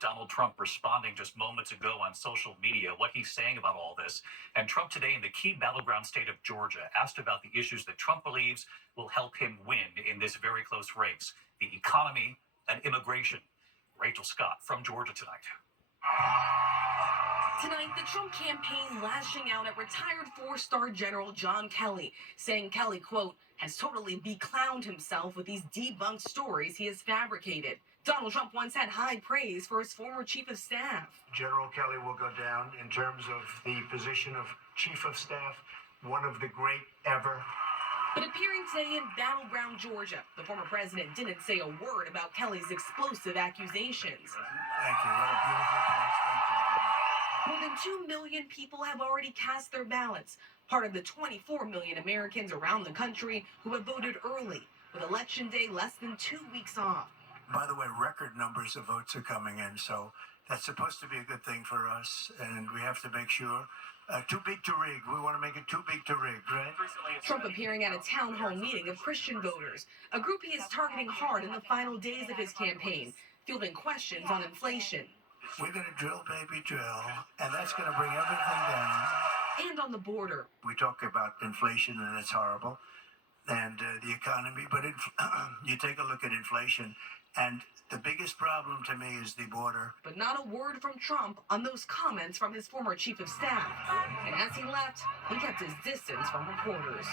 Donald Trump responding just moments ago on social media, what he's saying about all this. And Trump today in the key battleground state of Georgia asked about the issues that Trump believes will help him win in this very close race: the economy and immigration. Rachel Scott from Georgia tonight. Tonight, the Trump campaign lashing out at retired four-star General John Kelly, saying Kelly, quote, has totally beclowned himself with these debunked stories he has fabricated. Donald Trump once had high praise for his former chief of staff. General Kelly will go down in terms of the position of chief of staff, one of the great ever. But appearing today in battleground Georgia, the former president didn't say a word about Kelly's explosive accusations. Thank you. What a beautiful place. Thank you. More than 2 million people have already cast their ballots, part of the 24 million Americans around the country who have voted early, with Election Day less than 2 weeks off. By the way, record numbers of votes are coming in, so that's supposed to be a good thing for us, and we have to make sure. Too big to rig. We want to make it too big to rig, right? Trump appearing at a town hall meeting of Christian voters, a group he is targeting hard in the final days of his campaign, fielding questions on inflation. We're going to drill, baby, drill, and that's going to bring everything down. And on the border. We talk about inflation, and it's horrible, and the economy, but you take a look at inflation, and the biggest problem to me is the border. But not a word from Trump on those comments from his former chief of staff. And as he left, he kept his distance from reporters.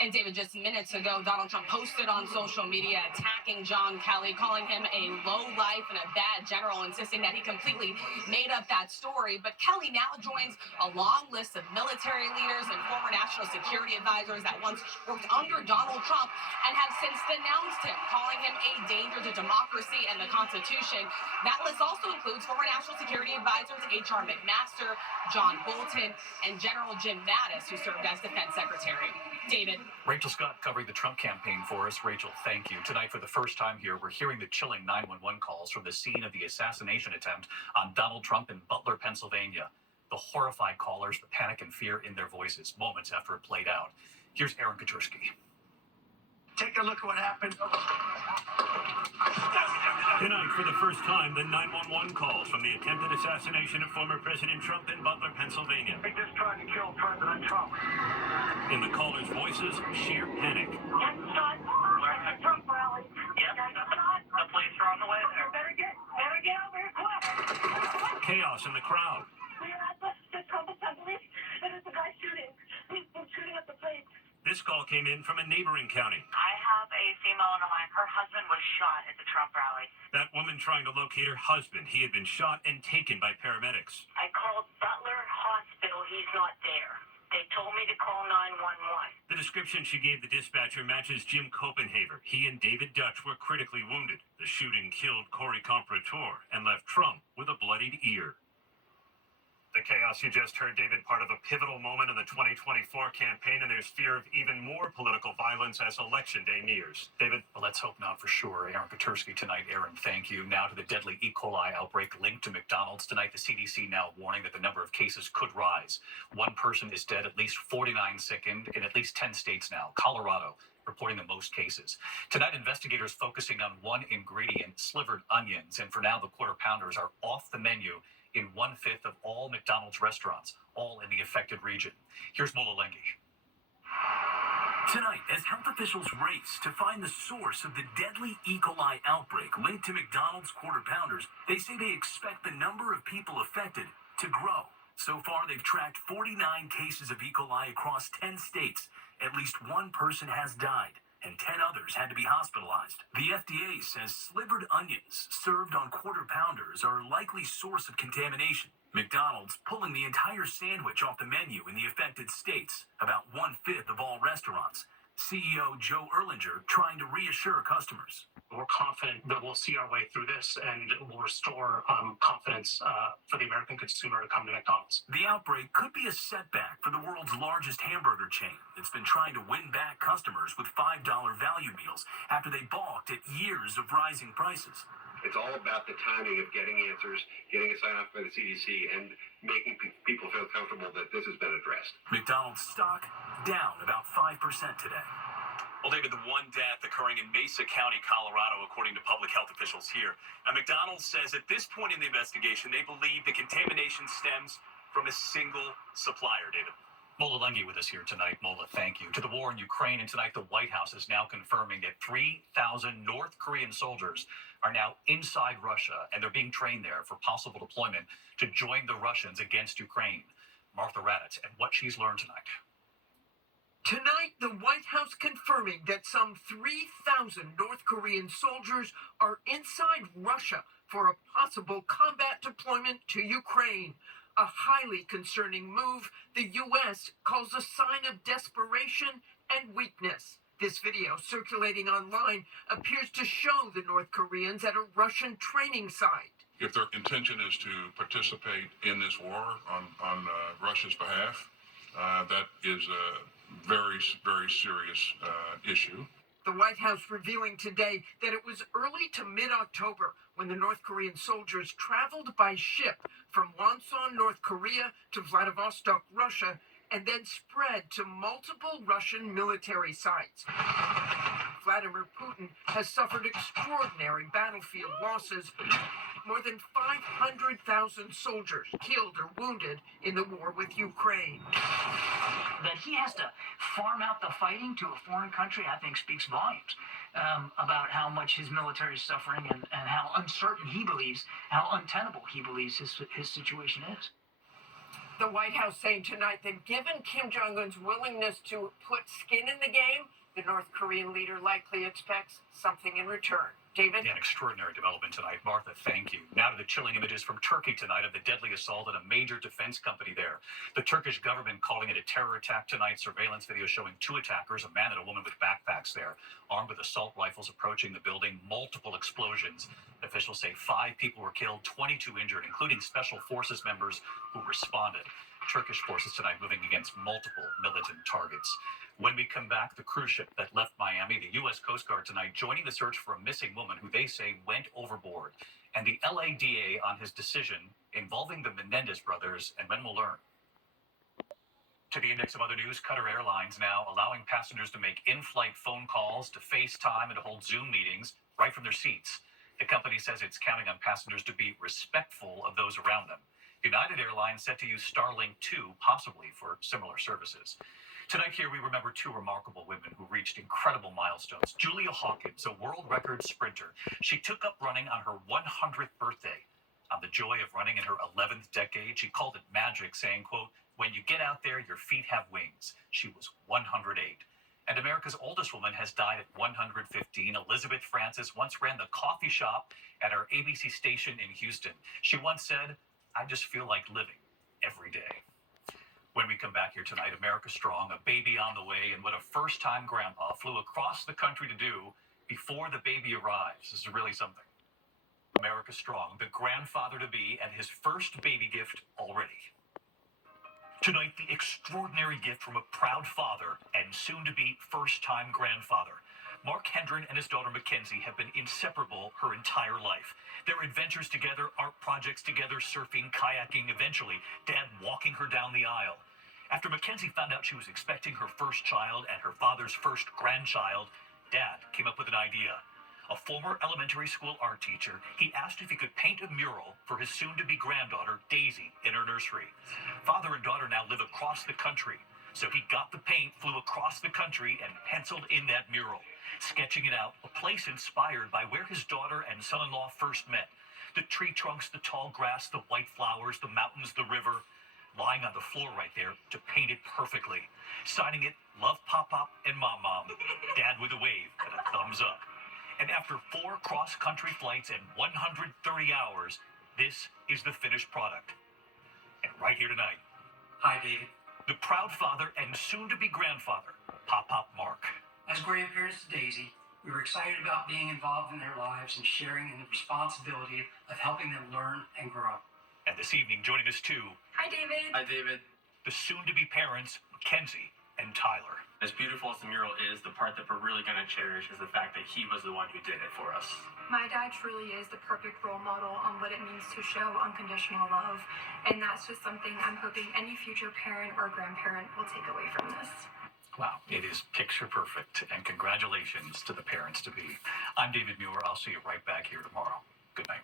And David, just minutes ago, Donald Trump posted on social media attacking John Kelly, calling him a low life and a bad general, insisting that he completely made up that story. But Kelly now joins a long list of military leaders and former national security advisors that once worked under Donald Trump and have since denounced him, calling him a danger to democracy and the Constitution. That list also includes former national security advisors H.R. McMaster, John Bolton, and General Jim Mattis, who served as defense secretary. David. Rachel Scott covering the Trump campaign for us. Rachel, thank you. Tonight, for the first time here, we're hearing the chilling 911 calls from the scene of the assassination attempt on Donald Trump in Butler, Pennsylvania. The horrified callers, the panic and fear in their voices moments after it played out. Here's Aaron Katursky. Take a look at what happened. Tonight, for the first time, the 911 calls from the attempted assassination of former President Trump in Butler, Pennsylvania. They just tried to kill President Trump. In the callers' voices, sheer panic. President Trump rally. Yep, the police are on the way there. Better get over here quick. Chaos in the crowd. We are at the Trump assembly, and there's a guy shooting. He's shooting at the place. This call came in from a neighboring county. I have a female on the line. Her husband was shot at the Trump rally. That woman trying to locate her husband. He had been shot and taken by paramedics. I called Butler Hospital. He's not there. They told me to call 911. The description she gave the dispatcher matches Jim Copenhaver. He and David Dutch were critically wounded. The shooting killed Corey Comparator and left Trump with a bloodied ear. The chaos you just heard, David, part of a pivotal moment in the 2024 campaign, and there's fear of even more political violence as Election Day nears. David? Well, let's hope not, for sure. Aaron Katursky tonight. Aaron, thank you. Now to the deadly E. coli outbreak linked to McDonald's. Tonight, the CDC now warning that the number of cases could rise. One person is dead, at least 49 sickened in at least 10 states now. Colorado reporting the most cases. Tonight, investigators focusing on one ingredient, slivered onions, and for now, the quarter pounders are off the menu in 1/5 of all McDonald's restaurants, all in the affected region. Here's Mola Lengi. Tonight, as health officials race to find the source of the deadly E. coli outbreak linked to McDonald's quarter pounders, they say they expect the number of people affected to grow. So far, they've tracked 49 cases of E. coli across 10 states. At least one person has died, and 10 others had to be hospitalized. The FDA says slivered onions served on quarter pounders are a likely source of contamination. McDonald's pulling the entire sandwich off the menu in the affected states, about 1/5 of all restaurants. CEO Joe Erlinger trying to reassure customers. We're confident that we'll see our way through this and we'll restore confidence for the American consumer to come to McDonald's. The outbreak could be a setback for the world's largest hamburger chain. It's been trying to win back customers with $5 value meals after they balked at years of rising prices. It's all about the timing of getting answers, getting a sign off by the CDC, and making people feel comfortable that this has been addressed. McDonald's stock down about 5% today. Well, David, the one death occurring in Mesa County, Colorado, according to public health officials here. Now, McDonald's says at this point in the investigation, they believe the contamination stems from a single supplier, David. Mola Lungi with us here tonight. Mola, thank you. To the war in Ukraine, and tonight the White House is now confirming that 3,000 North Korean soldiers are now inside Russia, and they're being trained there for possible deployment to join the Russians against Ukraine. Martha Raddatz and what she's learned tonight. Tonight, the White House confirming that some 3,000 North Korean soldiers are inside Russia for a possible combat deployment to Ukraine. A highly concerning move the U.S. calls a sign of desperation and weakness. This video circulating online appears to show the North Koreans at a Russian training site. If their intention is to participate in this war on Russia's behalf, that is a very, very serious issue. The White House revealing today that it was early to mid-October when the North Korean soldiers traveled by ship from Wonsan, North Korea to Vladivostok, Russia, and then spread to multiple Russian military sites. Vladimir Putin has suffered extraordinary battlefield losses. More than 500,000 soldiers killed or wounded in the war with Ukraine. That he has to farm out the fighting to a foreign country, I think speaks volumes about how much his military is suffering and how uncertain he believes, how untenable he believes his situation is. The White House saying tonight that given Kim Jong-un's willingness to put skin in the game, the North Korean leader likely expects something in return. David? An extraordinary development tonight. Martha, thank you. Now to the chilling images from Turkey tonight of the deadly assault at a major defense company there. The Turkish government calling it a terror attack tonight. Surveillance video showing two attackers, a man and a woman with backpacks there, armed with assault rifles approaching the building. Multiple explosions. Officials say 5 people were killed, 22 injured, including special forces members who responded. Turkish forces tonight moving against multiple militant targets. When we come back, the cruise ship that left Miami, the U.S. Coast Guard tonight joining the search for a missing woman who they say went overboard, and the LADA on his decision involving the Menendez brothers, and when we'll learn. To the index of other news, Qatar Airlines now allowing passengers to make in-flight phone calls, to FaceTime, and to hold Zoom meetings right from their seats. The company says it's counting on passengers to be respectful of those around them. United Airlines set to use Starlink 2, possibly for similar services. Tonight here, we remember 2 remarkable women who reached incredible milestones. Julia Hawkins, a world record sprinter. She took up running on her 100th birthday. On the joy of running in her 11th decade, she called it magic, saying, quote, "When you get out there, your feet have wings." She was 108. And America's oldest woman has died at 115. Elizabeth Francis once ran the coffee shop at our ABC station in Houston. She once said, "I just feel like living every day." When we come back here tonight, America Strong, a baby on the way, and what a first-time grandpa flew across the country to do before the baby arrives. This is really something. America Strong, the grandfather-to-be, and his first baby gift already. Tonight, the extraordinary gift from a proud father and soon-to-be first-time grandfather. Mark Hendren and his daughter Mackenzie have been inseparable her entire life. Their adventures together, art projects together, surfing, kayaking, eventually, Dad walking her down the aisle. After Mackenzie found out she was expecting her first child and her father's first grandchild, Dad came up with an idea. A former elementary school art teacher, he asked if he could paint a mural for his soon-to-be granddaughter, Daisy, in her nursery. Father and daughter now live across the country, so he got the paint, flew across the country, and penciled in that mural, sketching it out, a place inspired by where his daughter and son-in-law first met. The tree trunks, the tall grass, the white flowers, the mountains, the river, lying on the floor right there to paint it perfectly. Signing it, "Love Pop-Pop and Mom-Mom." Dad with a wave and a thumbs up. And after 4 cross-country flights and 130 hours, this is the finished product. And right here tonight, Hi, David. the proud father and soon-to-be grandfather, Pop-Pop Mark. As grandparents to Daisy, we were excited about being involved in their lives and sharing in the responsibility of helping them learn and grow. And this evening, joining us too, Hi, David. Hi, David. the soon-to-be parents, Mackenzie and Tyler. As beautiful as the mural is, the part that we're really going to cherish is the fact that he was the one who did it for us. My dad truly is the perfect role model on what it means to show unconditional love, and that's just something I'm hoping any future parent or grandparent will take away from this. Wow, it is picture perfect, and congratulations to the parents to be. I'm David Muir. I'll see you right back here tomorrow. Good night.